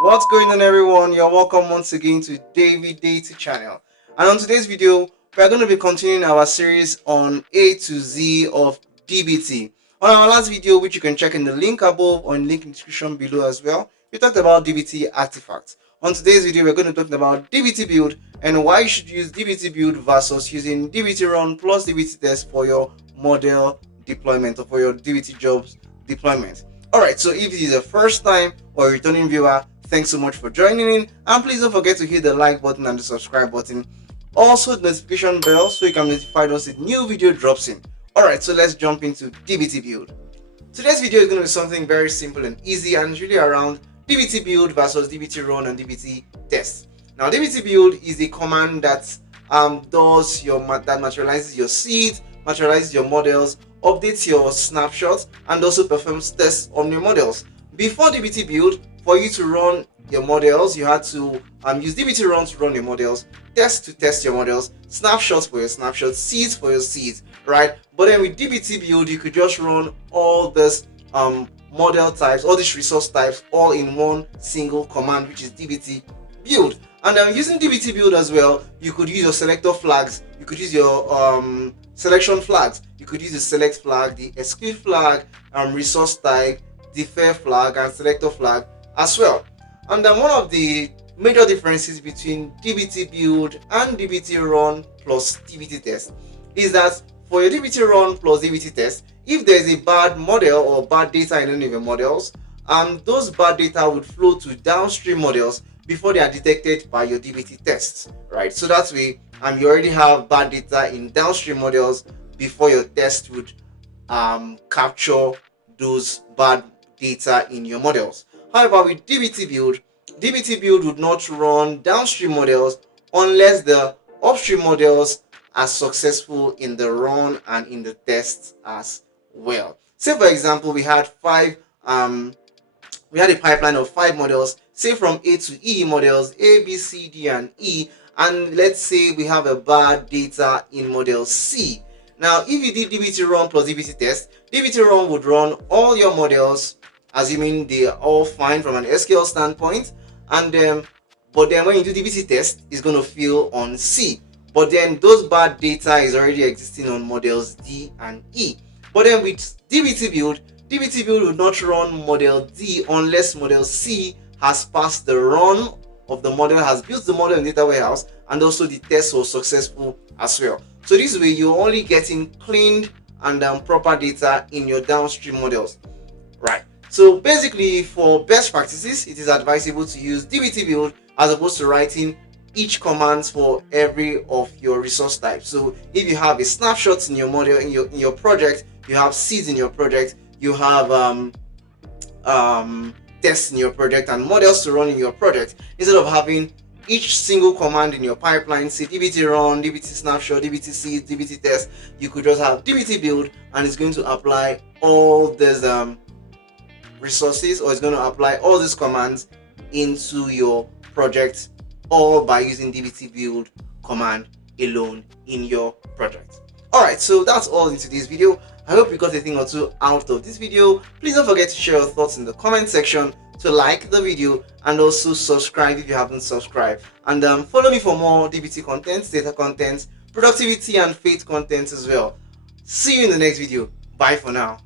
What's going on, everyone? You're welcome once again to David Deity channel. And on today's video, we're going to be continuing our series on A to Z of DBT. On our last video, which you can check in the link above or in the link in the description below as well, we talked about DBT artifacts. On today's video, we're going to talk about DBT build and why you should use DBT build versus using DBT run plus DBT test for your model deployment or for your DBT jobs deployment. Alright, so if this is the first time or returning viewer, thanks so much for joining in, and please don't forget to hit the like button and the subscribe button. Also the notification bell so you can be notified once a new video drops in. Alright, so let's jump into DBT build. Today's video is going to be something very simple and easy, and it's really around DBT build versus DBT run and DBT test. Now DBT build is a command that materializes your seeds, materializes your models, updates your snapshots, and also performs tests on your models. Before DBT build, for you to run your models, you had to use DBT run to run your models, test to test your models, snapshots for your snapshots, seeds for your seeds, right? But then with DBT build, you could just run all this model types, all these resource types, all in one single command, which is DBT build. And using DBT build as well, you could use your selector flags, you could use your selection flags, you could use the select flag, the exclude flag, resource type, defer flag, and selector flag as well. And then one of the major differences between DBT build and DBT run plus DBT test is that for your DBT run plus DBT test, if there is a bad model or bad data in any of your models, those bad data would flow to downstream models before they are detected by your DBT tests, right? So that way, you already have bad data in downstream models before your test would capture those bad data in your models. However, with DBT build would not run downstream models unless the upstream models are successful in the run and in the tests as well. Say for example, we had a pipeline of 5 models, say from A to E models, A, B, C, D, and E, and let's say we have a bad data in model C. Now, if you did DBT run plus DBT test, DBT run would run all your models, assuming they are all fine from an SQL standpoint, and but then when you do DBT test, it's going to fail on C. But then those bad data is already existing on models D and E. But then with DBT build will not run model D unless model C has passed the run of the model, has built the model in data warehouse, and also the test was successful as well. So this way you're only getting cleaned and proper data in your downstream models, right? So basically, for best practices, it is advisable to use DBT build as opposed to writing each command for every of your resource types. So if you have a snapshot in your model, in your project, you have seeds in your project, you have tests in your project and models to run in your project, instead of having each single command in your pipeline, say DBT run, DBT snapshot, DBT seed, DBT test, you could just have DBT build, and it's going to apply all these resources, or it's going to apply all these commands into your project, all by using DBT build command alone in your project. Alright, so that's all in today's video. I hope you got a thing or two out of this video. Please don't forget to share your thoughts in the comment section, to like the video, and also subscribe if you haven't subscribed. And follow me for more DBT content, data content, productivity, and faith content as well. See you in the next video. Bye for now.